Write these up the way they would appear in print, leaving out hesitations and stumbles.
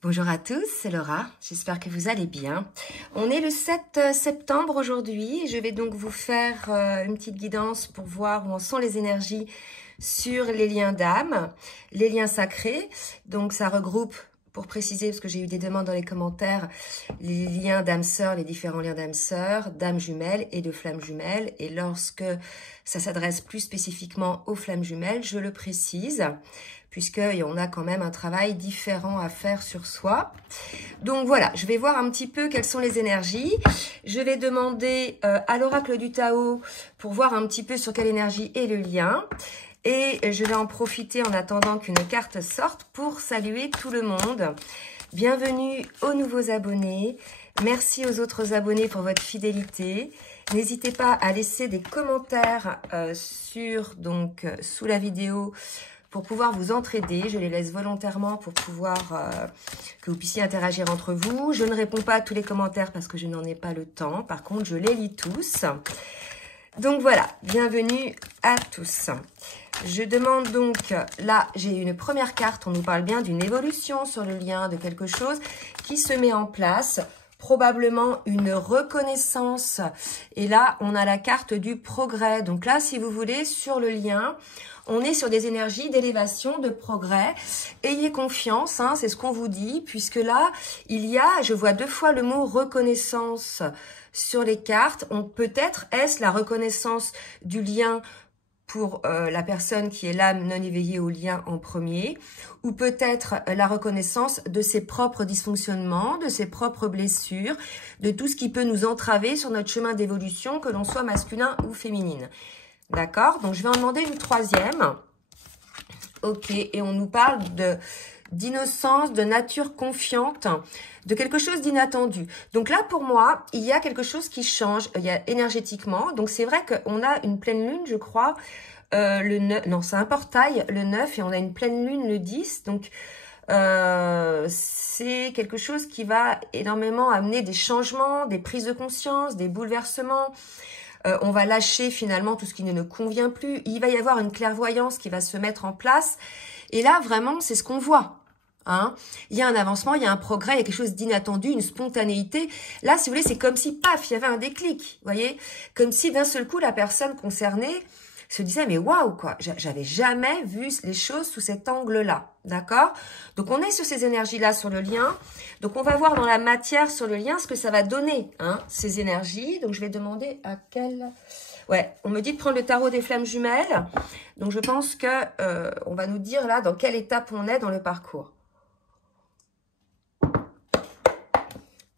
Bonjour à tous, c'est Laura, j'espère que vous allez bien. On est le 7 septembre aujourd'hui et je vais donc vous faire une petite guidance pour voir où en sont les énergies sur les liens d'âme, les liens sacrés. Donc ça regroupe, pour préciser, parce que j'ai eu des demandes dans les commentaires, les liens d'âme sœur, les différents liens d'âme sœur, d'âme jumelle et de flammes jumelles. Et lorsque ça s'adresse plus spécifiquement aux flammes jumelles, je le précise, puisqu'on a quand même un travail différent à faire sur soi. Donc voilà, je vais voir un petit peu quelles sont les énergies. Je vais demander à l'oracle du Tao pour voir un petit peu sur quelle énergie est le lien. Et je vais en profiter en attendant qu'une carte sorte pour saluer tout le monde. Bienvenue aux nouveaux abonnés. Merci aux autres abonnés pour votre fidélité. N'hésitez pas à laisser des commentaires sous la vidéo pour pouvoir vous entraider. Je les laisse volontairement pour pouvoir que vous puissiez interagir entre vous. Je ne réponds pas à tous les commentaires parce que je n'en ai pas le temps. Par contre, je les lis tous. Donc voilà, bienvenue à tous. Je demande donc, là j'ai une première carte, on nous parle bien d'une évolution sur le lien, de quelque chose qui se met en place, probablement une reconnaissance. Et là, on a la carte du progrès. Donc là, si vous voulez, sur le lien, on est sur des énergies d'élévation, de progrès. Ayez confiance, hein, c'est ce qu'on vous dit, puisque là, je vois deux fois le mot reconnaissance sur les cartes. Peut-être est-ce la reconnaissance du lien pour la personne qui est l'âme non éveillée au lien en premier, ou peut-être la reconnaissance de ses propres dysfonctionnements, de ses propres blessures, de tout ce qui peut nous entraver sur notre chemin d'évolution, que l'on soit masculin ou féminine. D'accord? Donc, je vais en demander une troisième. Ok, et on nous parle d'innocence, de nature confiante, de quelque chose d'inattendu. Donc là, pour moi, il y a quelque chose qui change énergétiquement. Donc, c'est vrai qu'on a une pleine lune, je crois, le 9, non, c'est un portail, le 9, et on a une pleine lune, le 10. Donc, c'est quelque chose qui va énormément amener des changements, des prises de conscience, des bouleversements. On va lâcher finalement tout ce qui ne nous convient plus. Il va y avoir une clairvoyance qui va se mettre en place. Et là, vraiment, c'est ce qu'on voit. Hein, il y a un avancement, il y a un progrès, il y a quelque chose d'inattendu, une spontanéité. Là, si vous voulez, c'est comme si, paf, il y avait un déclic, vous voyez, comme si d'un seul coup, la personne concernée se disait, mais waouh, quoi, j'avais jamais vu les choses sous cet angle-là, d'accord? Donc, on est sur ces énergies-là, sur le lien. Donc, on va voir dans la matière, sur le lien, ce que ça va donner, hein, ces énergies. Donc, je vais demander à quelle... Ouais, on me dit de prendre le tarot des flammes jumelles. Donc, je pense que on va nous dire, là, dans quelle étape on est dans le parcours.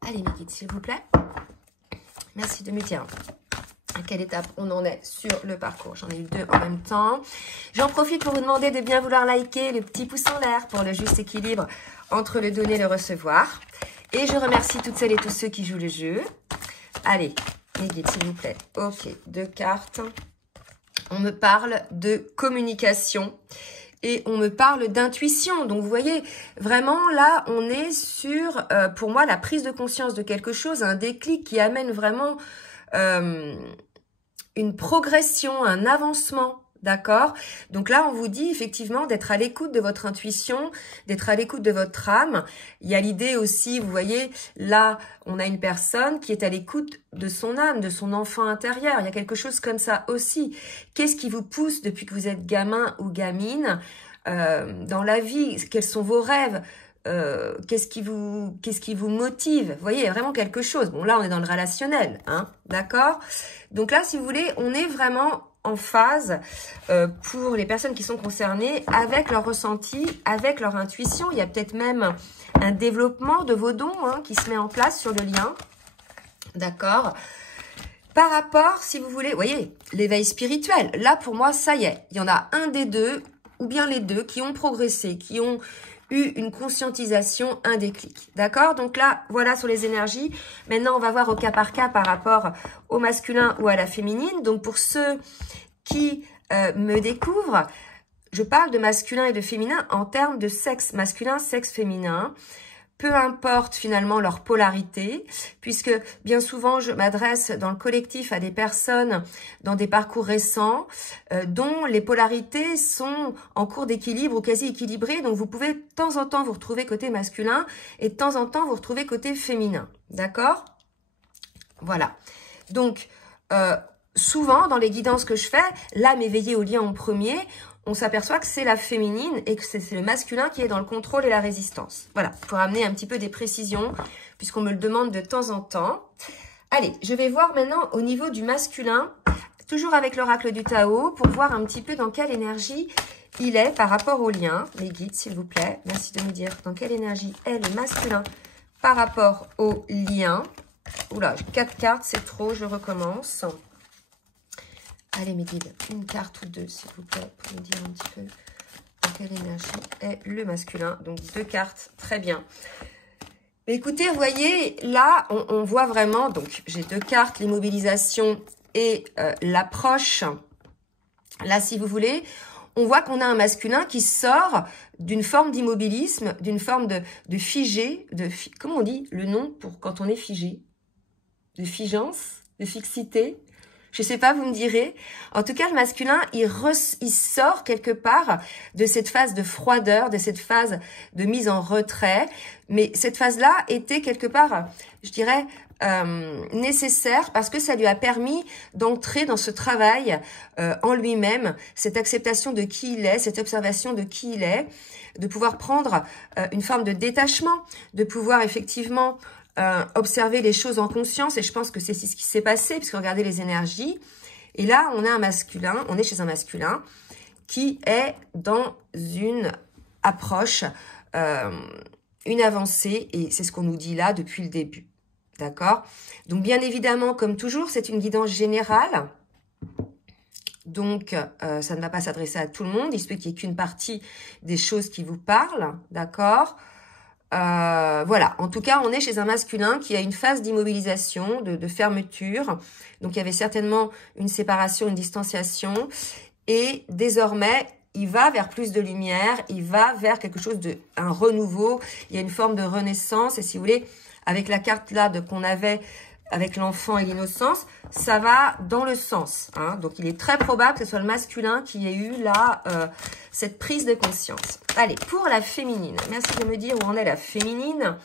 Allez, mes guides, s'il vous plaît. Merci de me dire à quelle étape on en est sur le parcours. J'en ai eu deux en même temps. J'en profite pour vous demander de bien vouloir liker, le petit pouce en l'air pour le juste équilibre entre le donner et le recevoir. Et je remercie toutes celles et tous ceux qui jouent le jeu. Allez, mes guides, s'il vous plaît. Ok, deux cartes. On me parle de communication. Et on me parle d'intuition. Donc, vous voyez, vraiment, là, on est sur, pour moi, la prise de conscience de quelque chose, un déclic qui amène vraiment une progression, un avancement. D'accord? Donc là, on vous dit effectivement d'être à l'écoute de votre intuition, d'être à l'écoute de votre âme. Il y a l'idée aussi, vous voyez, là, on a une personne qui est à l'écoute de son âme, de son enfant intérieur. Il y a quelque chose comme ça aussi. Qu'est-ce qui vous pousse depuis que vous êtes gamin ou gamine dans la vie? Quels sont vos rêves? Qu'est-ce qui vous motive? Vous voyez, il y a vraiment quelque chose. Bon, là, on est dans le relationnel, hein? D'accord? Donc là, si vous voulez, on est vraiment en phase pour les personnes qui sont concernées avec leur ressenti, avec leur intuition. Il y a peut-être même un développement de vos dons hein, qui se met en place sur le lien. D'accord? Par rapport, si vous voulez, vous voyez, l'éveil spirituel. Là, pour moi, ça y est. Il y en a un des deux, ou bien les deux, qui ont progressé, qui ont eu une conscientisation, un déclic. D'accord? Donc là, voilà sur les énergies. Maintenant, on va voir au cas par cas par rapport au masculin ou à la féminine. Donc, pour ceux qui me découvrent, je parle de masculin et de féminin en termes de sexe masculin, sexe féminin. peu importe finalement leur polarité, puisque bien souvent je m'adresse dans le collectif à des personnes dans des parcours récents dont les polarités sont en cours d'équilibre ou quasi équilibrées, donc vous pouvez de temps en temps vous retrouver côté masculin et de temps en temps vous retrouver côté féminin, d'accord? Voilà, donc souvent dans les guidances que je fais, l'âme éveillée au lien en premier, on s'aperçoit que c'est la féminine et que c'est le masculin qui est dans le contrôle et la résistance. Voilà, pour amener un petit peu des précisions, puisqu'on me le demande de temps en temps. Allez, je vais voir maintenant au niveau du masculin, toujours avec l'oracle du Tao, pour voir un petit peu dans quelle énergie il est par rapport au lien. Les guides, s'il vous plaît, merci de me dire dans quelle énergie est le masculin par rapport au lien. Oula, 4 cartes, c'est trop, je recommence. Allez mes guides, une carte ou deux s'il vous plaît pour me dire un petit peu dans quelle énergie est le masculin. Donc 2 cartes, très bien. Mais écoutez, vous voyez, là on voit vraiment, donc j'ai 2 cartes, l'immobilisation et l'approche. Là si vous voulez, on voit qu'on a un masculin qui sort d'une forme d'immobilisme, d'une forme de figé, comment on dit le nom pour quand on est figé? De figeance, de fixité. Je sais pas, vous me direz. En tout cas, le masculin, il sort quelque part de cette phase de froideur, de cette phase de mise en retrait. Mais cette phase-là était quelque part, je dirais, nécessaire parce que ça lui a permis d'entrer dans ce travail en lui-même, cette acceptation de qui il est, cette observation de qui il est, de pouvoir prendre une forme de détachement, de pouvoir effectivement observer les choses en conscience, et je pense que c'est ce qui s'est passé, puisque regardez les énergies, et là on a un masculin, on est chez un masculin qui est dans une approche, une avancée, et c'est ce qu'on nous dit là depuis le début, d'accord? Donc bien évidemment, comme toujours, c'est une guidance générale, donc ça ne va pas s'adresser à tout le monde, il se peut qu'il n'y ait qu'une partie des choses qui vous parlent, d'accord? Voilà, en tout cas, on est chez un masculin qui a une phase d'immobilisation, de fermeture. Donc, il y avait certainement une séparation, une distanciation. Et désormais, il va vers plus de lumière, il va vers quelque chose un renouveau. Il y a une forme de renaissance. Et si vous voulez, avec la carte là qu'on avait avec l'enfant et l'innocence, ça va dans le sens. Hein. Donc, il est très probable que ce soit le masculin qui ait eu là cette prise de conscience. Allez, pour la féminine. Merci de me dire où en est la féminine.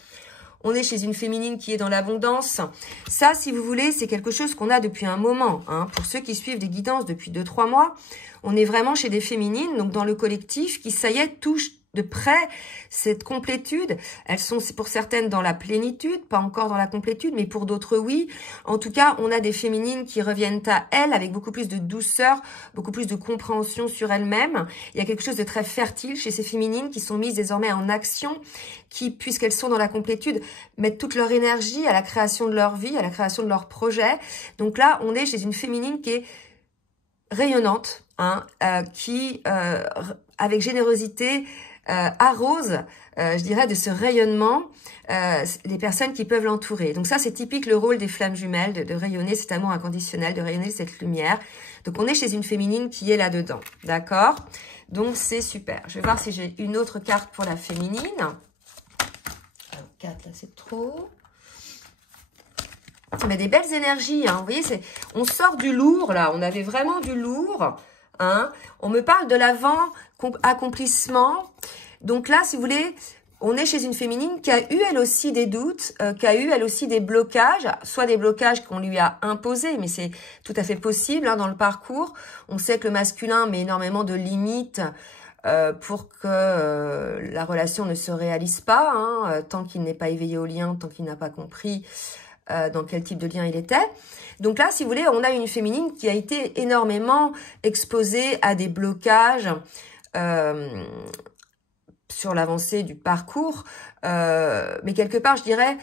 On est chez une féminine qui est dans l'abondance. Ça, si vous voulez, c'est quelque chose qu'on a depuis un moment. Hein. Pour ceux qui suivent des guidances depuis 2-3 mois, on est vraiment chez des féminines, donc dans le collectif, qui, ça y est, touchent de près cette complétude. Elles sont pour certaines dans la plénitude, pas encore dans la complétude, mais pour d'autres oui. En tout cas, on a des féminines qui reviennent à elles avec beaucoup plus de douceur, beaucoup plus de compréhension sur elles-mêmes. Il y a quelque chose de très fertile chez ces féminines qui sont mises désormais en action, qui, puisqu'elles sont dans la complétude, mettent toute leur énergie à la création de leur vie, à la création de leur projet. Donc là, on est chez une féminine qui est rayonnante, hein, qui, avec générosité, arrose, je dirais, de ce rayonnement les personnes qui peuvent l'entourer. Donc ça, c'est typique le rôle des flammes jumelles, de rayonner cet amour inconditionnel, de rayonner cette lumière. Donc on est chez une féminine qui est là-dedans, d'accord? Donc c'est super. Je vais voir si j'ai une autre carte pour la féminine. Alors, 4, là, c'est trop. Mais des belles énergies, hein. Vous voyez, on sort du lourd, là. On avait vraiment du lourd. Hein. On me parle de l'avant-accomplissement. Donc là, si vous voulez, on est chez une féminine qui a eu elle aussi des doutes, qui a eu elle aussi des blocages, soit des blocages qu'on lui a imposés, mais c'est tout à fait possible hein, dans le parcours. On sait que le masculin met énormément de limites pour que la relation ne se réalise pas, hein, tant qu'il n'est pas éveillé au lien, tant qu'il n'a pas compris dans quel type de lien il était. Donc là, si vous voulez, on a une féminine qui a été énormément exposée à des blocages sur l'avancée du parcours. Mais quelque part, je dirais,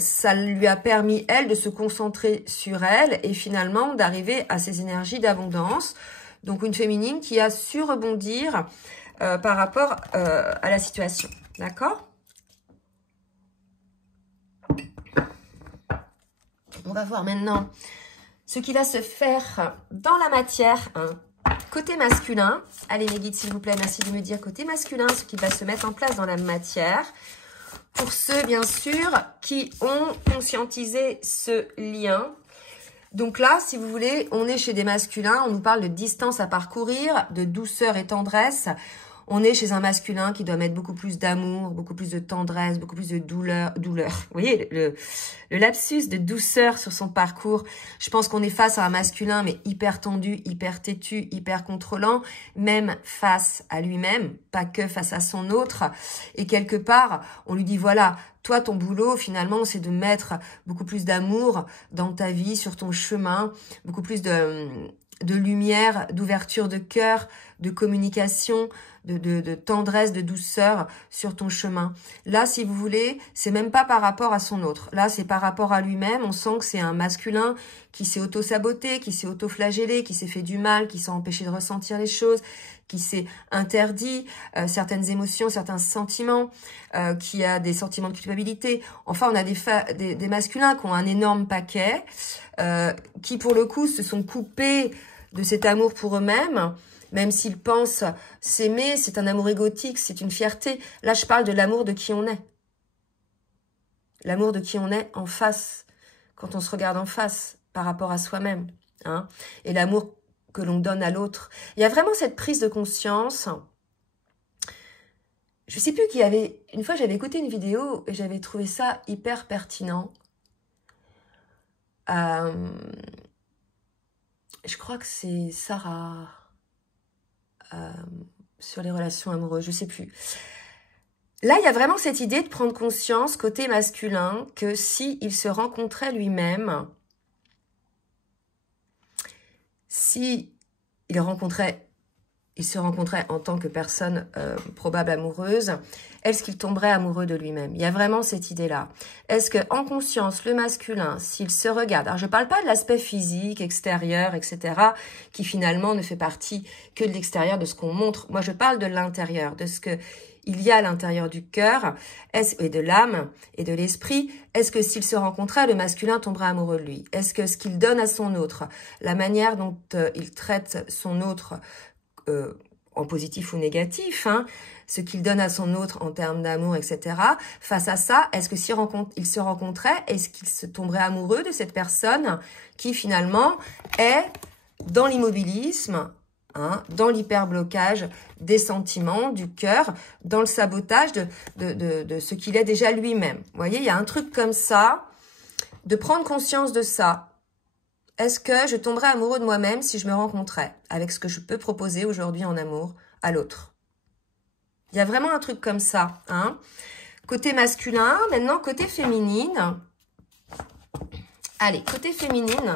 ça lui a permis, elle, de se concentrer sur elle et finalement d'arriver à ces énergies d'abondance. Donc une féminine qui a su rebondir par rapport à la situation. D'accord ? On va voir maintenant ce qui va se faire dans la matière. Hein. Côté masculin, allez mes guides s'il vous plaît, merci de me dire côté masculin, ce qui va se mettre en place dans la matière. pour ceux, bien sûr, qui ont conscientisé ce lien. Donc là, si vous voulez, on est chez des masculins, on nous parle de distance à parcourir, de douceur et tendresse. On est chez un masculin qui doit mettre beaucoup plus d'amour, beaucoup plus de tendresse, beaucoup plus de douleur. Vous voyez, le lapsus de douceur sur son parcours. Je pense qu'on est face à un masculin, mais hyper tendu, hyper têtu, hyper contrôlant, même face à lui-même, pas que face à son autre. Et quelque part, on lui dit, voilà, toi, ton boulot, finalement, c'est de mettre beaucoup plus d'amour dans ta vie, sur ton chemin, beaucoup plus de lumière, d'ouverture de cœur, de communication, de tendresse, de douceur sur ton chemin. Là, si vous voulez, c'est même pas par rapport à son autre. Là, c'est par rapport à lui-même. On sent que c'est un masculin qui s'est auto-saboté, qui s'est auto-flagellé, qui s'est fait du mal, qui s'est empêché de ressentir les choses, qui s'est interdit certaines émotions, certains sentiments, qui a des sentiments de culpabilité. Enfin, on a des masculins qui ont un énorme paquet, qui pour le coup se sont coupés de cet amour pour eux-mêmes, même s'ils pensent s'aimer, c'est un amour égotique, c'est une fierté. Là, je parle de l'amour de qui on est. L'amour de qui on est en face, quand on se regarde en face par rapport à soi-même, hein, et l'amour que l'on donne à l'autre. Il y a vraiment cette prise de conscience. Je ne sais plus qui avait... Une fois, j'avais écouté une vidéo et j'avais trouvé ça hyper pertinent. Je crois que c'est Sarah... sur les relations amoureuses, je sais plus. Là, il y a vraiment cette idée de prendre conscience, côté masculin, que s'il se rencontrait lui-même, si il se rencontrait en tant que personne probable amoureuse, est-ce qu'il tomberait amoureux de lui-même? Il y a vraiment cette idée-là. Est-ce que en conscience, le masculin, s'il se regarde, alors je ne parle pas de l'aspect physique, extérieur, etc., qui finalement ne fait partie que de l'extérieur, de ce qu'on montre. Moi, je parle de l'intérieur, de ce que il y a à l'intérieur du cœur, et de l'âme et de l'esprit. Est-ce que s'il se rencontrait, le masculin tomberait amoureux de lui? Est-ce que ce qu'il donne à son autre, la manière dont il traite son autre, en positif ou négatif, hein, ce qu'il donne à son autre en termes d'amour, etc. Face à ça, est-ce que s'il se rencontrait, est-ce qu'il se tomberait amoureux de cette personne qui finalement est dans l'immobilisme, hein, dans l'hyperblocage des sentiments, du cœur, dans le sabotage de ce qu'il est déjà lui-même. Vous voyez, il y a un truc comme ça, de prendre conscience de ça. Est-ce que je tomberais amoureux de moi-même si je me rencontrais avec ce que je peux proposer aujourd'hui en amour à l'autre? Il y a vraiment un truc comme ça, hein. Côté masculin, maintenant côté féminine. Allez, côté féminine.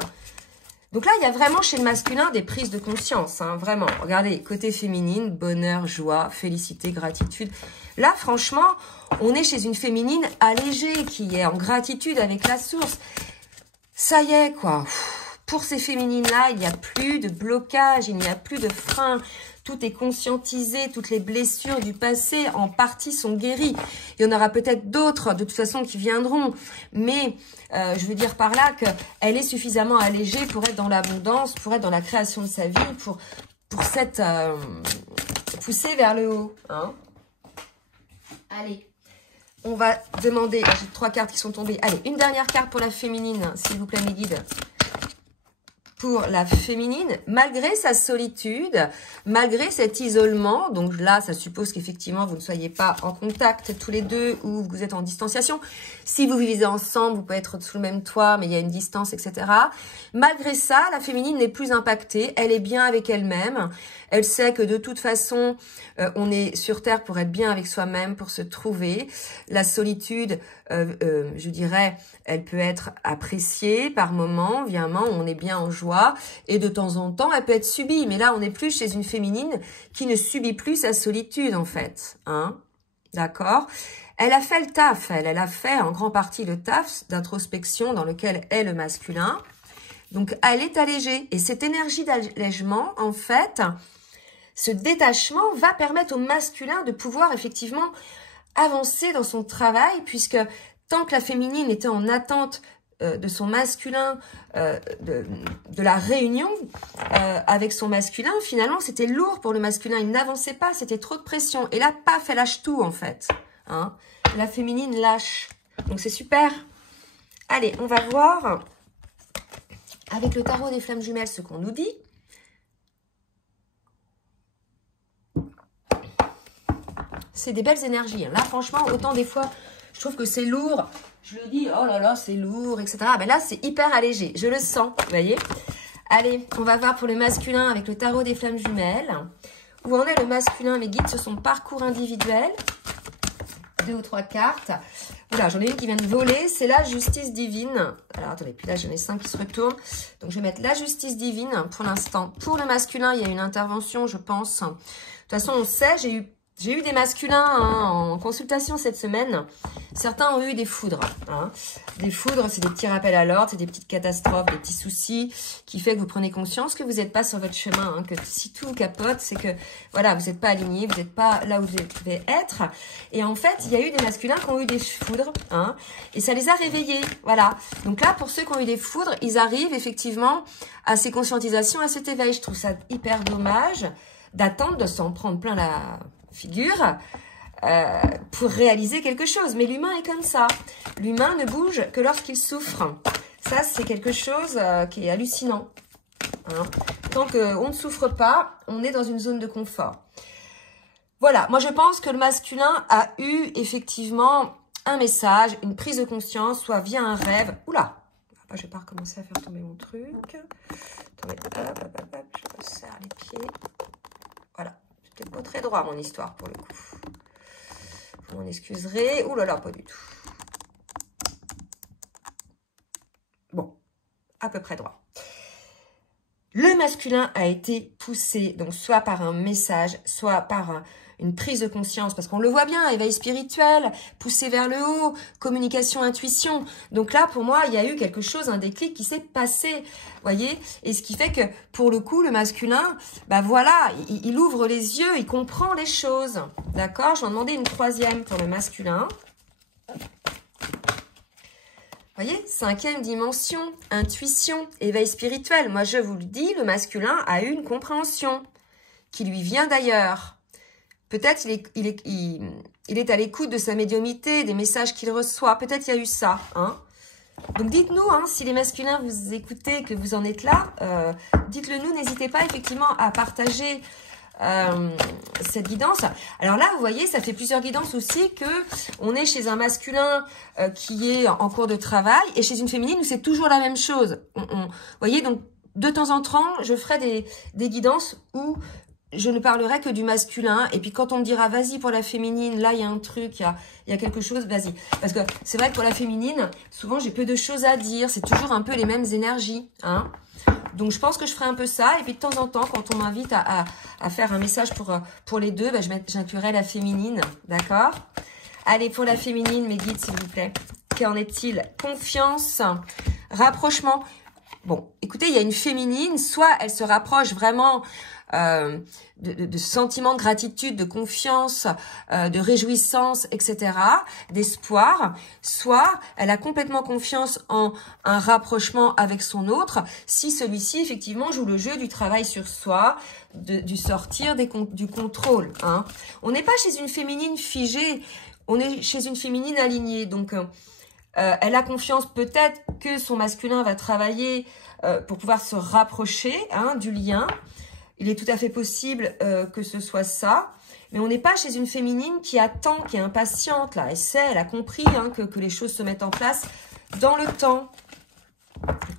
Donc là, il y a vraiment chez le masculin des prises de conscience, hein, vraiment. Regardez, côté féminine, bonheur, joie, félicité, gratitude. Là, franchement, on est chez une féminine allégée qui est en gratitude avec la source. Ça y est, quoi. Pour ces féminines-là, il n'y a plus de blocage, il n'y a plus de frein. Tout est conscientisé, toutes les blessures du passé, en partie, sont guéries. Il y en aura peut-être d'autres, de toute façon, qui viendront. Mais je veux dire par là qu'elle est suffisamment allégée pour être dans l'abondance, pour être dans la création de sa vie, pour s'être poussée vers le haut. Hein. Allez, on va demander... J'ai 3 cartes qui sont tombées. Allez, une dernière carte pour la féminine, s'il vous plaît, mes guides. Pour la féminine, malgré sa solitude, malgré cet isolement, donc là, ça suppose qu'effectivement, vous ne soyez pas en contact tous les deux ou vous êtes en distanciation. Si vous vivez ensemble, vous pouvez être sous le même toit, mais il y a une distance, etc. Malgré ça, la féminine n'est plus impactée. Elle est bien avec elle-même. Elle sait que de toute façon, on est sur Terre pour être bien avec soi-même, pour se trouver. La solitude, je dirais, elle peut être appréciée par moments, via un moment où on est bien en joie. Et de temps en temps, elle peut être subie. Mais là, on est plus chez une féminine qui ne subit plus sa solitude, en fait. Hein? D'accord? Elle a fait le taf, elle a fait en grande partie le taf d'introspection dans lequel est le masculin. Donc, elle est allégée. Et cette énergie d'allègement, en fait, ce détachement va permettre au masculin de pouvoir effectivement avancer dans son travail, puisque tant que la féminine était en attente de son masculin, de la réunion avec son masculin, finalement, c'était lourd pour le masculin. Il n'avançait pas, c'était trop de pression. Et là, paf, elle lâche tout, en fait. Hein. la féminine lâche. Donc c'est super. Allez, on va voir avec le tarot des flammes jumelles ce qu'on nous dit. C'est des belles énergies. Là, franchement, autant des fois, je trouve que c'est lourd. Je le dis, oh là là, c'est lourd, etc. Ben là, c'est hyper allégé. Je le sens, vous voyez. Allez, on va voir pour le masculin avec le tarot des flammes jumelles. Où en est le masculin? Mes guides, ce sont parcours individuel. 2 ou 3 cartes. Voilà, j'en ai une qui vient de voler. C'est la justice divine. Alors, attendez, puis là, j'en ai 5 qui se retournent. Donc, je vais mettre la justice divine pour l'instant. Pour le masculin, il y a une intervention, je pense. De toute façon, on sait, j'ai eu des masculins en consultation cette semaine. Certains ont eu des foudres. Des foudres, c'est des petits rappels à l'ordre, c'est des petites catastrophes, des petits soucis qui fait que vous prenez conscience que vous n'êtes pas sur votre chemin. Que si tout capote, c'est que voilà, vous n'êtes pas aligné, vous n'êtes pas là où vous devez être. Et en fait, il y a eu des masculins qui ont eu des foudres. Et ça les a réveillés. Voilà. Donc là, pour ceux qui ont eu des foudres, ils arrivent effectivement à ces conscientisations, à cet éveil. Je trouve ça hyper dommage d'attendre de s'en prendre plein la figure pour réaliser quelque chose. Mais l'humain est comme ça. L'humain ne bouge que lorsqu'il souffre. Ça, c'est quelque chose qui est hallucinant. Tant qu'on ne souffre pas, on est dans une zone de confort. Voilà, moi je pense que le masculin a eu effectivement un message, une prise de conscience, soit via un rêve. Oula, je vais pas recommencer à faire tomber mon truc. Attendez, je resserre les pieds. Voilà. C'était pas très droit mon histoire pour le coup. Vous m'en excuserez. Ouh là là, pas du tout. Bon, à peu près droit. Le masculin a été poussé, donc soit par un message, soit par une prise de conscience, parce qu'on le voit bien, éveil spirituel, poussé vers le haut, communication, intuition. Donc là, pour moi, il y a eu quelque chose, un déclic qui s'est passé, voyez. Et ce qui fait que, pour le coup, le masculin, bah voilà, il ouvre les yeux, il comprend les choses. D'accord? Je vais en demander une troisième pour le masculin. Voyez, 5e dimension, intuition, éveil spirituel. Moi, je vous le dis, le masculin a eu une compréhension qui lui vient d'ailleurs. Peut-être il est à l'écoute de sa médiumnité, des messages qu'il reçoit. Peut-être il y a eu ça. Donc dites-nous, si les masculins vous écoutez, que vous en êtes là, dites-le nous. N'hésitez pas effectivement à partager cette guidance. Alors là, vous voyez, ça fait plusieurs guidances aussi que on est chez un masculin qui est en cours de travail et chez une féminine où c'est toujours la même chose. Vous voyez, donc de temps en temps, je ferai des guidances où je ne parlerai que du masculin. Et puis quand on me dira, vas-y pour la féminine, là il y a un truc, il y a quelque chose, vas-y. Parce que c'est vrai que pour la féminine, souvent j'ai peu de choses à dire. C'est toujours un peu les mêmes énergies. Donc je pense que je ferai un peu ça. Et puis de temps en temps, quand on m'invite à faire un message pour les deux, j'inclurai la féminine. D'accord? Allez, pour la féminine, mes guides, s'il vous plaît. Qu'en est-il? Confiance, rapprochement. Bon, écoutez, il y a une féminine, soit elle se rapproche vraiment de sentiments de gratitude, de confiance, de réjouissance, etc., d'espoir, soit elle a complètement confiance en un rapprochement avec son autre, si celui-ci, effectivement, joue le jeu du travail sur soi, du sortir du contrôle. On n'est pas chez une féminine figée, on est chez une féminine alignée, donc elle a confiance peut-être que son masculin va travailler pour pouvoir se rapprocher du lien. Il est tout à fait possible que ce soit ça. Mais on n'est pas chez une féminine qui attend, qui est impatiente. Là. Elle a compris que les choses se mettent en place dans le temps.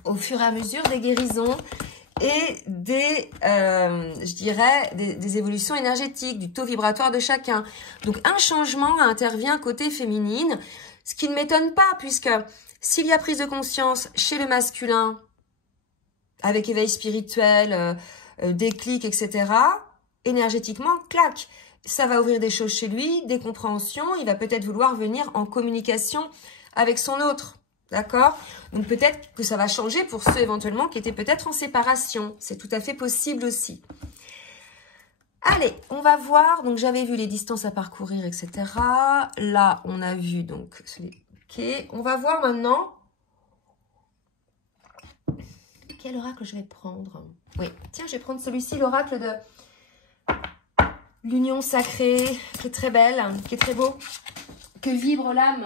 Au fur et à mesure des guérisons et je dirais, des évolutions énergétiques, du taux vibratoire de chacun. Donc un changement intervient côté féminine. Ce qui ne m'étonne pas, puisque s'il y a prise de conscience chez le masculin, avec éveil spirituel, déclic, etc., énergétiquement, clac, ça va ouvrir des choses chez lui, des compréhensions, il va peut-être vouloir venir en communication avec son autre, d'accord? Donc peut-être que ça va changer pour ceux éventuellement qui étaient peut-être en séparation, c'est tout à fait possible aussi. Allez, on va voir. Donc, j'avais vu les distances à parcourir, etc. Là, on a vu, donc, ok. On va voir maintenant quel oracle je vais prendre. Oui, tiens, je vais prendre celui-ci, l'oracle de l'union sacrée, qui est très belle, qui est très beau, que vibre l'âme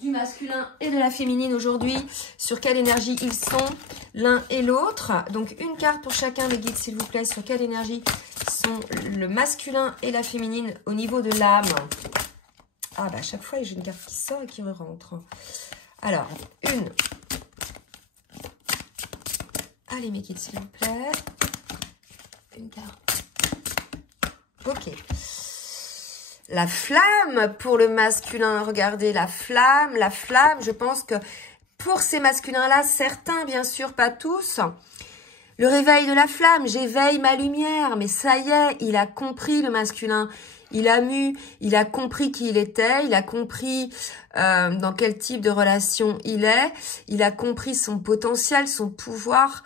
du masculin et de la féminine aujourd'hui, sur quelle énergie ils sont l'un et l'autre. Donc une carte pour chacun des guides s'il vous plaît, sur quelle énergie sont le masculin et la féminine au niveau de l'âme. Ah bah à chaque fois j'ai une carte qui sort et qui rentre. Alors, une. Allez mes guides s'il vous plaît. Une carte. Ok. La flamme pour le masculin, regardez la flamme, je pense que pour ces masculins-là, certains bien sûr, pas tous, le réveil de la flamme, j'éveille ma lumière, mais ça y est, il a compris le masculin, il a compris qui il était, il a compris dans quel type de relation il est, il a compris son potentiel, son pouvoir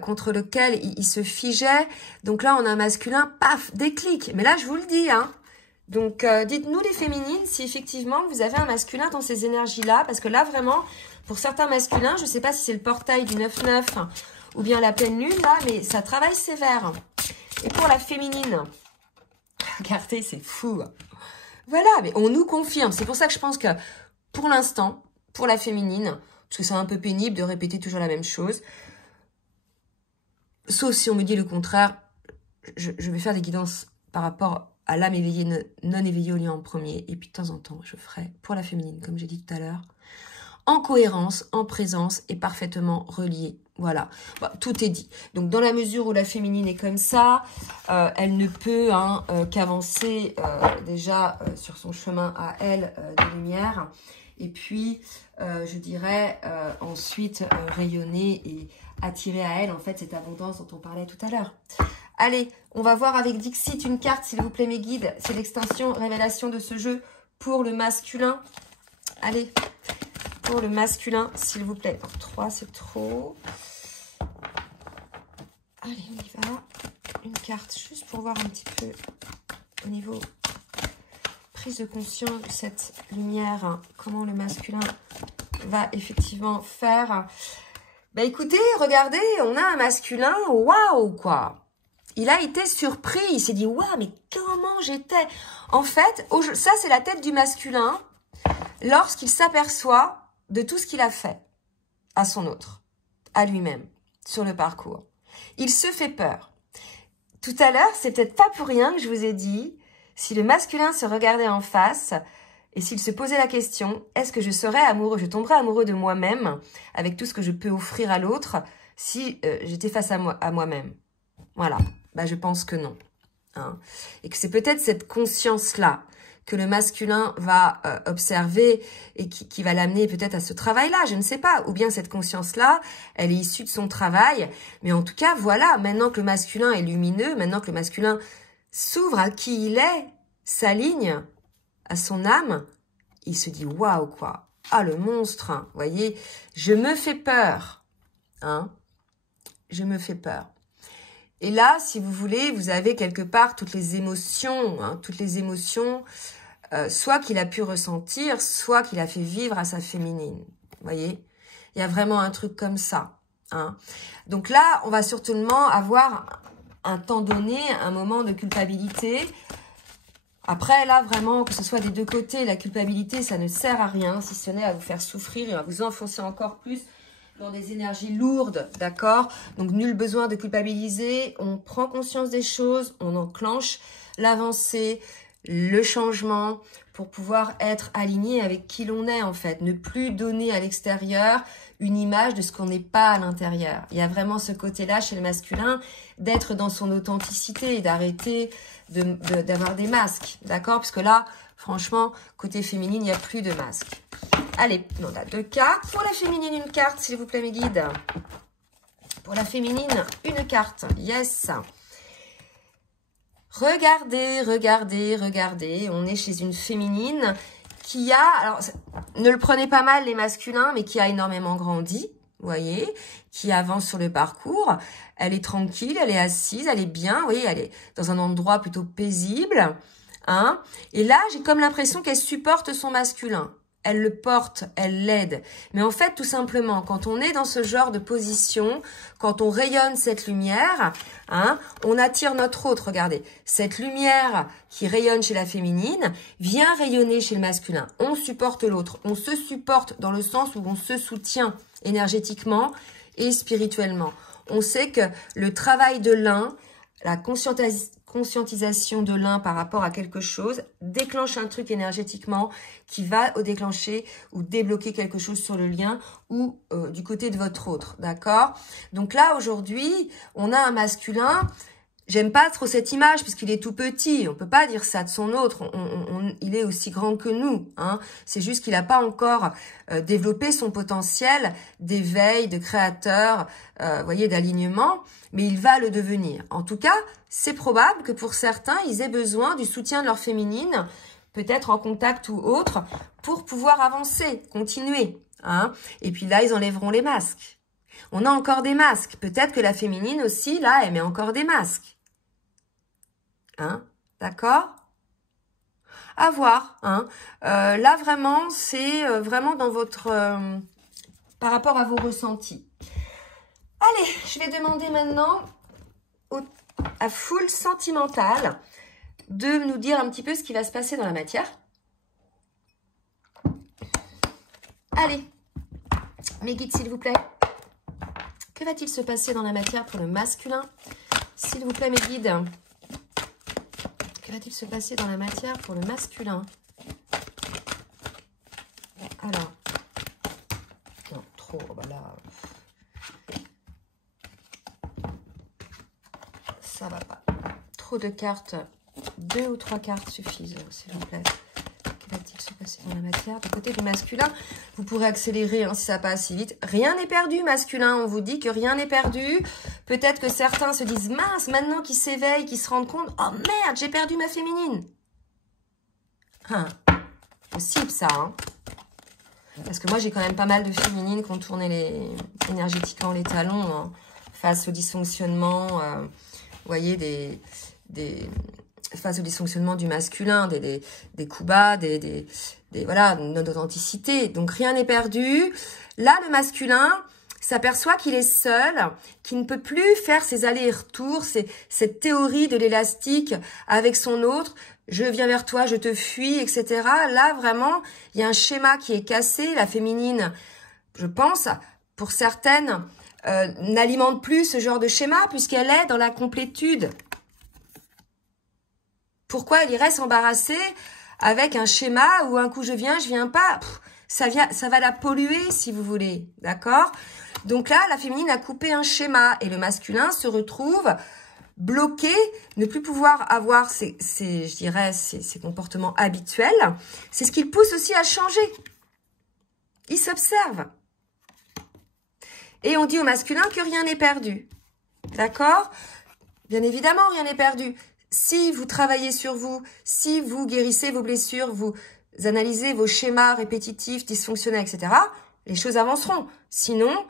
contre lequel il se figeait, donc là on a un masculin, paf, déclic, mais là je vous le dis, hein. Donc, dites-nous les féminines si effectivement vous avez un masculin dans ces énergies-là. Parce que là, vraiment, pour certains masculins, je ne sais pas si c'est le portail du 9-9 ou bien la pleine lune, là, mais ça travaille sévère. Et pour la féminine, regardez, c'est fou. Voilà, mais on nous confirme. C'est pour ça que je pense que pour l'instant, pour la féminine, parce que c'est un peu pénible de répéter toujours la même chose, sauf si on me dit le contraire, je vais faire des guidances par rapport à l'âme éveillée, non éveillée au lien en premier. Et puis de temps en temps, je ferai pour la féminine, comme j'ai dit tout à l'heure, en cohérence, en présence et parfaitement reliée. Voilà, bon, tout est dit. Donc dans la mesure où la féminine est comme ça, elle ne peut qu'avancer déjà sur son chemin à elle de lumière. Et puis, je dirais ensuite rayonner et attirer à elle en fait cette abondance dont on parlait tout à l'heure. Allez, on va voir avec Dixit une carte, s'il vous plaît, mes guides. C'est l'extension révélation de ce jeu pour le masculin. Allez, pour le masculin, s'il vous plaît. Non, 3, c'est trop. Allez, on y va. Une carte, juste pour voir un petit peu au niveau prise de conscience de cette lumière, hein, comment le masculin va effectivement faire. Bah écoutez, regardez, on a un masculin, waouh, quoi. Il a été surpris, il s'est dit, waouh, mais comment j'étais? En fait, ça c'est la tête du masculin lorsqu'il s'aperçoit de tout ce qu'il a fait à son autre, à lui-même, sur le parcours. Il se fait peur. Tout à l'heure, c'est peut-être pas pour rien que je vous ai dit, si le masculin se regardait en face et s'il se posait la question, est-ce que je serais amoureux, je tomberais amoureux de moi-même avec tout ce que je peux offrir à l'autre si j'étais face à moi-même? Voilà. Bah, je pense que non. Hein. Et que c'est peut-être cette conscience-là que le masculin va observer et qui va l'amener peut-être à ce travail-là, je ne sais pas. Ou bien cette conscience-là, elle est issue de son travail. Mais en tout cas, voilà, maintenant que le masculin est lumineux, maintenant que le masculin s'ouvre à qui il est, s'aligne à son âme, il se dit, waouh, quoi. Ah, le monstre, hein, voyez, je me fais peur. Hein, je me fais peur. Et là, si vous voulez, vous avez quelque part toutes les émotions, soit qu'il a pu ressentir, soit qu'il a fait vivre à sa féminine. Vous voyez, il y a vraiment un truc comme ça. Hein. Donc là, on va certainement avoir un temps donné, un moment de culpabilité. Après, là, vraiment, que ce soit des deux côtés, la culpabilité, ça ne sert à rien, si ce n'est à vous faire souffrir et à vous enfoncer encore plus dans des énergies lourdes, d'accord? Donc, nul besoin de culpabiliser. On prend conscience des choses, on enclenche l'avancée, le changement pour pouvoir être aligné avec qui l'on est, en fait. Ne plus donner à l'extérieur une image de ce qu'on n'est pas à l'intérieur. Il y a vraiment ce côté-là chez le masculin d'être dans son authenticité et d'arrêter d'avoir des masques, d'accord? Parce que là, franchement, côté féminine, il n'y a plus de masques. Allez, on a 2 cartes. Pour la féminine, une carte, s'il vous plaît, mes guides. Pour la féminine, une carte. Yes. Regardez, regardez, regardez. On est chez une féminine qui a... Alors, ne le prenez pas mal, les masculins, mais qui a énormément grandi. Vous voyez, qui avance sur le parcours. Elle est tranquille, elle est assise, elle est bien. Vous voyez, elle est dans un endroit plutôt paisible. Hein. Et là, j'ai comme l'impression qu'elle supporte son masculin. elle le porte, elle l'aide. Mais en fait, tout simplement, quand on est dans ce genre de position, quand on rayonne cette lumière, hein, on attire notre autre. Regardez, cette lumière qui rayonne chez la féminine vient rayonner chez le masculin. On supporte l'autre. On se supporte dans le sens où on se soutient énergétiquement et spirituellement. On sait que le travail de l'un, la conscientisation de l'un par rapport à quelque chose déclenche un truc énergétiquement qui va déclencher ou débloquer quelque chose sur le lien ou du côté de votre autre, d'accord? Donc là, aujourd'hui, on a un masculin. J'aime pas trop cette image puisqu'il est tout petit. On peut pas dire ça de son autre. Il est aussi grand que nous. Hein. C'est juste qu'il n'a pas encore développé son potentiel d'éveil, de créateur, voyez, d'alignement. Mais il va le devenir. En tout cas, c'est probable que pour certains, ils aient besoin du soutien de leur féminine, peut-être en contact ou autre, pour pouvoir avancer, continuer. Hein. Et puis là, ils enlèveront les masques. On a encore des masques. Peut-être que la féminine aussi, là, elle met encore des masques. Hein, d'accord? À voir. Hein. Là, vraiment, c'est vraiment dans votre... par rapport à vos ressentis. Allez, je vais demander maintenant à Foule Sentimentale de nous dire un petit peu ce qui va se passer dans la matière. Allez, mes guides, s'il vous plaît. Que va-t-il se passer dans la matière pour le masculin? S'il vous plaît, mes guides. Que va-t-il se passer dans la matière pour le masculin? Alors, non, trop, voilà. Ça va pas. Trop de cartes. 2 ou 3 cartes suffisent, s'il vous plaît. Que va-t-il se passer dans la matière? Du côté du masculin, vous pourrez accélérer hein, si ça passe assez vite. Rien n'est perdu, masculin. On vous dit que rien n'est perdu. Peut-être que certains se disent, mince, maintenant qu'ils s'éveillent, qu'ils se rendent compte, oh merde, j'ai perdu ma féminine. Hein, possible ça, hein. Parce que moi, j'ai quand même pas mal de féminines qui ont tourné énergétiquement les talons hein, face au dysfonctionnement, vous voyez, face au dysfonctionnement du masculin, des coups bas, voilà, notre authenticité. Donc, rien n'est perdu. Là, le masculin s'aperçoit qu'il est seul, qu'il ne peut plus faire ses allers-retours, cette théorie de l'élastique avec son autre, je viens vers toi, je te fuis, etc. Là, vraiment, il y a un schéma qui est cassé. La féminine, je pense, pour certaines, n'alimente plus ce genre de schéma puisqu'elle est dans la complétude. Pourquoi elle irait s'embarrasser avec un schéma où un coup je viens pas? Ça va la polluer si vous voulez, d'accord? Donc là, la féminine a coupé un schéma et le masculin se retrouve bloqué, ne plus pouvoir avoir ses comportements habituels. C'est ce qui le pousse aussi à changer. Il s'observe. Et on dit au masculin que rien n'est perdu. D'accord? Bien évidemment, rien n'est perdu. Si vous travaillez sur vous, si vous guérissez vos blessures, vous analysez vos schémas répétitifs, dysfonctionnels, etc., les choses avanceront. Sinon,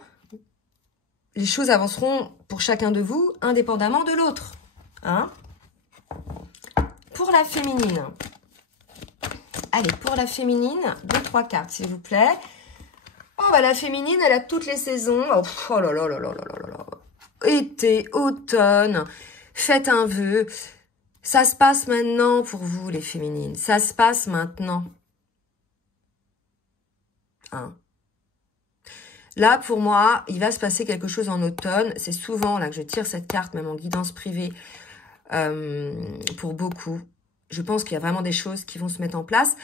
les choses avanceront pour chacun de vous, indépendamment de l'autre. Hein? Pour la féminine. Allez, pour la féminine, 2-3 cartes, s'il vous plaît. Oh, bah, la féminine, elle a toutes les saisons. Oh là là là là là là là. Été, automne, faites un vœu. Ça se passe maintenant pour vous, les féminines. Ça se passe maintenant. Hein? Là, pour moi, il va se passer quelque chose en automne. C'est souvent là que je tire cette carte, même en guidance privée, pour beaucoup. Je pense qu'il y a vraiment des choses qui vont se mettre en place.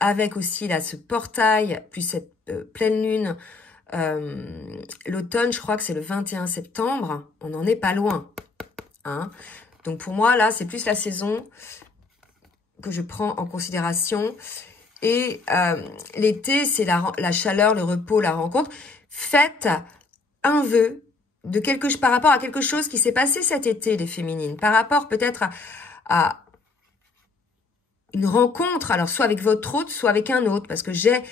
Avec aussi là ce portail, plus cette pleine lune. L'automne, je crois que c'est le 21 septembre. On n'en est pas loin. Hein? Donc pour moi, là, c'est plus la saison que je prends en considération. Et l'été, c'est la chaleur, le repos, la rencontre. Faites un vœu de par rapport à quelque chose qui s'est passé cet été, les féminines. Par rapport peut-être à une rencontre, alors soit avec votre autre, soit avec un autre. Parce que j'ai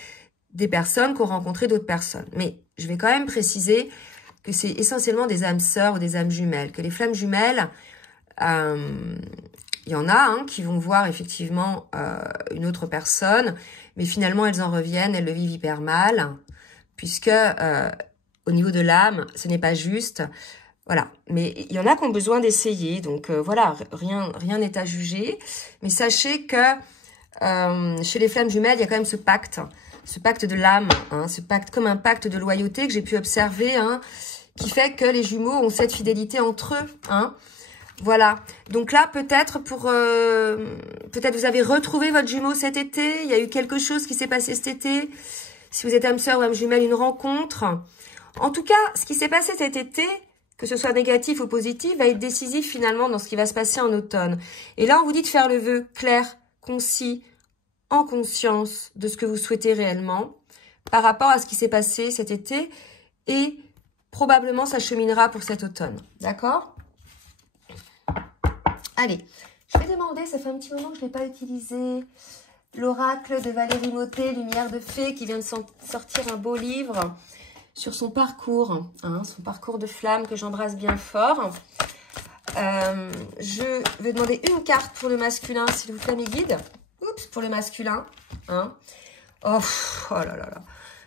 des personnes qui ont rencontré d'autres personnes. Mais je vais quand même préciser que c'est essentiellement des âmes sœurs ou des âmes jumelles. Que les flammes jumelles, il y en a qui vont voir effectivement une autre personne Mais finalement, elles en reviennent, elles le vivent hyper mal, puisque au niveau de l'âme, ce n'est pas juste. Voilà, mais il y en a qui ont besoin d'essayer, donc voilà, rien n'est à juger. Mais sachez que chez les flammes jumelles, il y a quand même ce pacte de l'âme, hein, ce pacte comme un pacte de loyauté que j'ai pu observer, hein, qui fait que les jumeaux ont cette fidélité entre eux, hein. Voilà, donc là peut-être peut-être vous avez retrouvé votre jumeau cet été, il y a eu quelque chose qui s'est passé cet été, si vous êtes âme sœur ou âme jumelle, une rencontre. En tout cas, ce qui s'est passé cet été, que ce soit négatif ou positif, va être décisif finalement dans ce qui va se passer en automne. Et là, on vous dit de faire le vœu clair, concis, en conscience de ce que vous souhaitez réellement par rapport à ce qui s'est passé cet été et probablement ça cheminera pour cet automne. D'accord ? Allez, je vais demander, ça fait un petit moment que je ne l'ai pas utilisé, l'oracle de Valérie Mottet, Lumière de Fée, qui vient de sortir un beau livre sur son parcours, hein, son parcours de flamme que j'embrasse bien fort. Je vais demander une carte pour le masculin, s'il vous plaît, mes guides. Oups, pour le masculin. Hein. Oh là là là.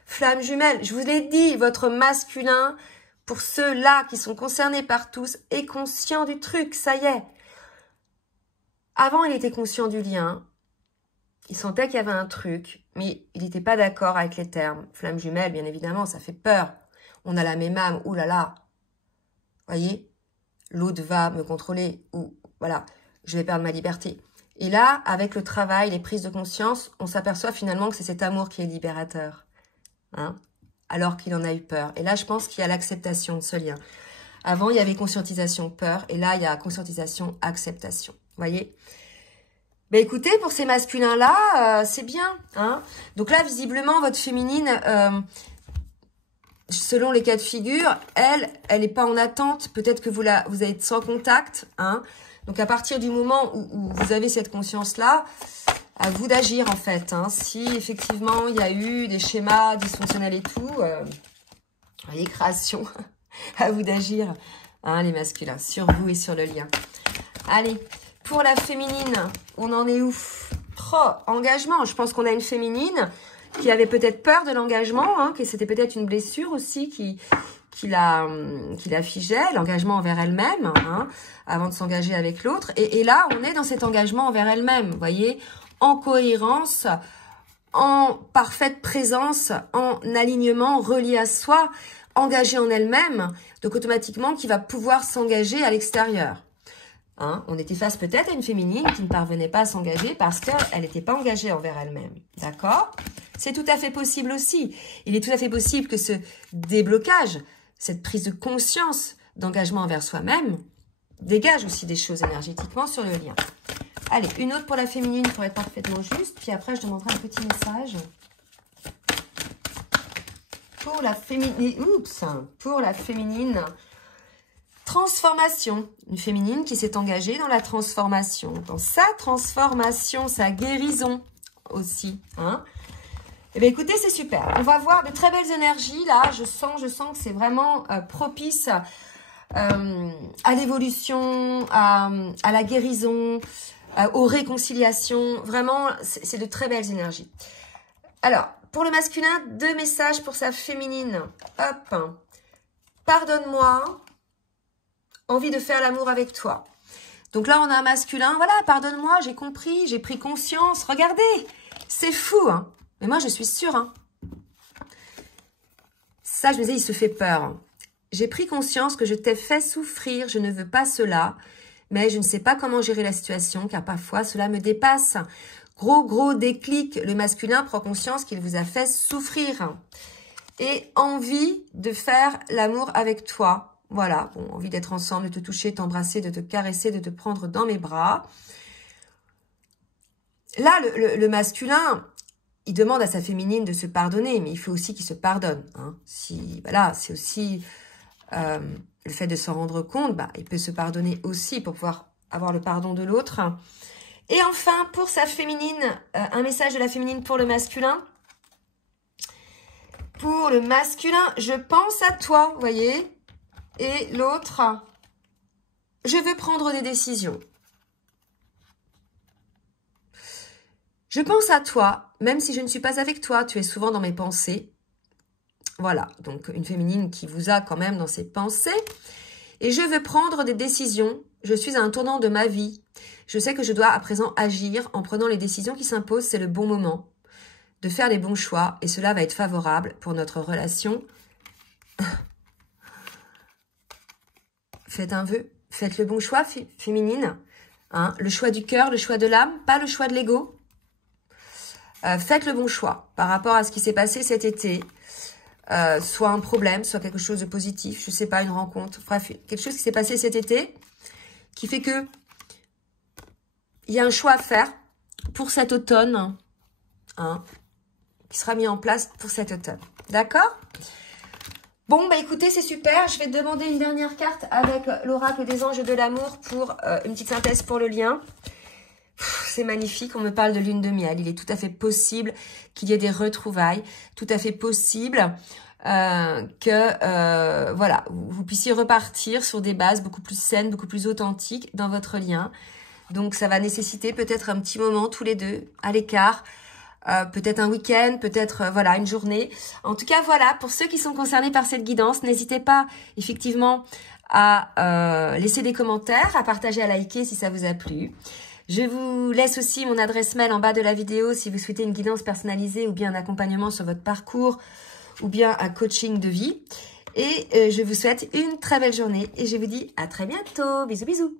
Flamme jumelle, je vous l'ai dit, votre masculin, pour ceux-là qui sont concernés par tous, est conscient du truc, ça y est. Avant, il était conscient du lien. Il sentait qu'il y avait un truc, mais il n'était pas d'accord avec les termes. Flamme jumelle, bien évidemment, ça fait peur. On a la même âme, ouh là là. Voyez, l'autre va me contrôler, ou voilà, je vais perdre ma liberté. Et là, avec le travail, les prises de conscience, on s'aperçoit finalement que c'est cet amour qui est libérateur. Hein, alors qu'il en a eu peur. Et là, je pense qu'il y a l'acceptation de ce lien. Avant, il y avait conscientisation, peur, et là, il y a conscientisation, acceptation. Voyez ? Ben écoutez, pour ces masculins-là, c'est bien. Hein. Donc là, visiblement, votre féminine, selon les cas de figure, elle n'est pas en attente. Peut-être que vous êtes sans contact. Hein. Donc à partir du moment où vous avez cette conscience-là, à vous d'agir en fait. Hein. Si effectivement, il y a eu des schémas dysfonctionnels et tout, voyez, création, à vous d'agir, hein, les masculins, sur vous et sur le lien. Allez. Pour la féminine, on en est où? Oh, engagement. Je pense qu'on a une féminine qui avait peut-être peur de l'engagement, hein, que c'était peut-être une blessure aussi qui la figeait, l'engagement envers elle-même, hein, avant de s'engager avec l'autre. Et là, on est dans cet engagement envers elle-même, vous voyez, en cohérence, en parfaite présence, en alignement, relié à soi, engagée en elle-même, donc automatiquement qui va pouvoir s'engager à l'extérieur. Hein, on était face peut-être à une féminine qui ne parvenait pas à s'engager parce qu'elle n'était pas engagée envers elle-même. D'accord? C'est tout à fait possible aussi. Il est tout à fait possible que ce déblocage, cette prise de conscience d'engagement envers soi-même, dégage aussi des choses énergétiquement sur le lien. Allez, une autre pour la féminine pour être parfaitement juste. Puis après, je demanderai un petit message. Pour la féminine... Oups! Pour la féminine... Transformation, une féminine qui s'est engagée dans la transformation, dans sa transformation, sa guérison aussi. Hein. Eh bien, écoutez, c'est super. On va voir de très belles énergies là. Je sens que c'est vraiment propice à l'évolution, à la guérison, aux réconciliations. Vraiment, c'est de très belles énergies. Alors, pour le masculin, 2 messages pour sa féminine. Hop. Pardonne-moi. Envie de faire l'amour avec toi. Donc là, on a un masculin. Voilà, pardonne-moi, j'ai compris, j'ai pris conscience. Regardez, c'est fou. Hein. Mais moi, je suis sûre. Hein. Ça, je me disais, il se fait peur. J'ai pris conscience que je t'ai fait souffrir. Je ne veux pas cela. Mais je ne sais pas comment gérer la situation, car parfois, cela me dépasse. Gros déclic. Le masculin prend conscience qu'il vous a fait souffrir. Et envie de faire l'amour avec toi. Voilà, bon, envie d'être ensemble, de te toucher, t'embrasser, de te caresser, de te prendre dans mes bras. Là, le masculin, il demande à sa féminine de se pardonner, mais il faut aussi qu'il se pardonne. Hein. Voilà, c'est aussi le fait de s'en rendre compte, bah, il peut se pardonner aussi pour pouvoir avoir le pardon de l'autre. Et enfin, pour sa féminine, un message de la féminine pour le masculin. Pour le masculin, je pense à toi, vous voyez. Et l'autre, je veux prendre des décisions. Je pense à toi, même si je ne suis pas avec toi, tu es souvent dans mes pensées. Voilà, donc une féminine qui vous a quand même dans ses pensées. Et je veux prendre des décisions. Je suis à un tournant de ma vie. Je sais que je dois à présent agir en prenant les décisions qui s'imposent. C'est le bon moment de faire les bons choix et cela va être favorable pour notre relation. Faites un vœu, faites le bon choix féminine. Hein, le choix du cœur, le choix de l'âme, pas le choix de l'ego. Faites le bon choix par rapport à ce qui s'est passé cet été. Soit un problème, soit quelque chose de positif, je sais pas, une rencontre, bref, quelque chose qui s'est passé cet été, qui fait que il y a un choix à faire pour cet automne, hein, qui sera mis en place pour cet automne. D'accord? Bon, bah écoutez, c'est super. Je vais te demander une dernière carte avec l'oracle des anges de l'amour pour une petite synthèse pour le lien. C'est magnifique, on me parle de lune de miel. Il est tout à fait possible qu'il y ait des retrouvailles, tout à fait possible que voilà, vous puissiez repartir sur des bases beaucoup plus saines, beaucoup plus authentiques dans votre lien. Donc ça va nécessiter peut-être un petit moment tous les deux à l'écart, peut-être un week-end, peut-être voilà une journée. En tout cas voilà, pour ceux qui sont concernés par cette guidance, n'hésitez pas effectivement à laisser des commentaires, à partager, à liker si ça vous a plu. Je vous laisse aussi mon adresse mail en bas de la vidéo si vous souhaitez une guidance personnalisée ou bien un accompagnement sur votre parcours ou bien un coaching de vie. Et je vous souhaite une très belle journée et je vous dis à très bientôt. Bisous, bisous.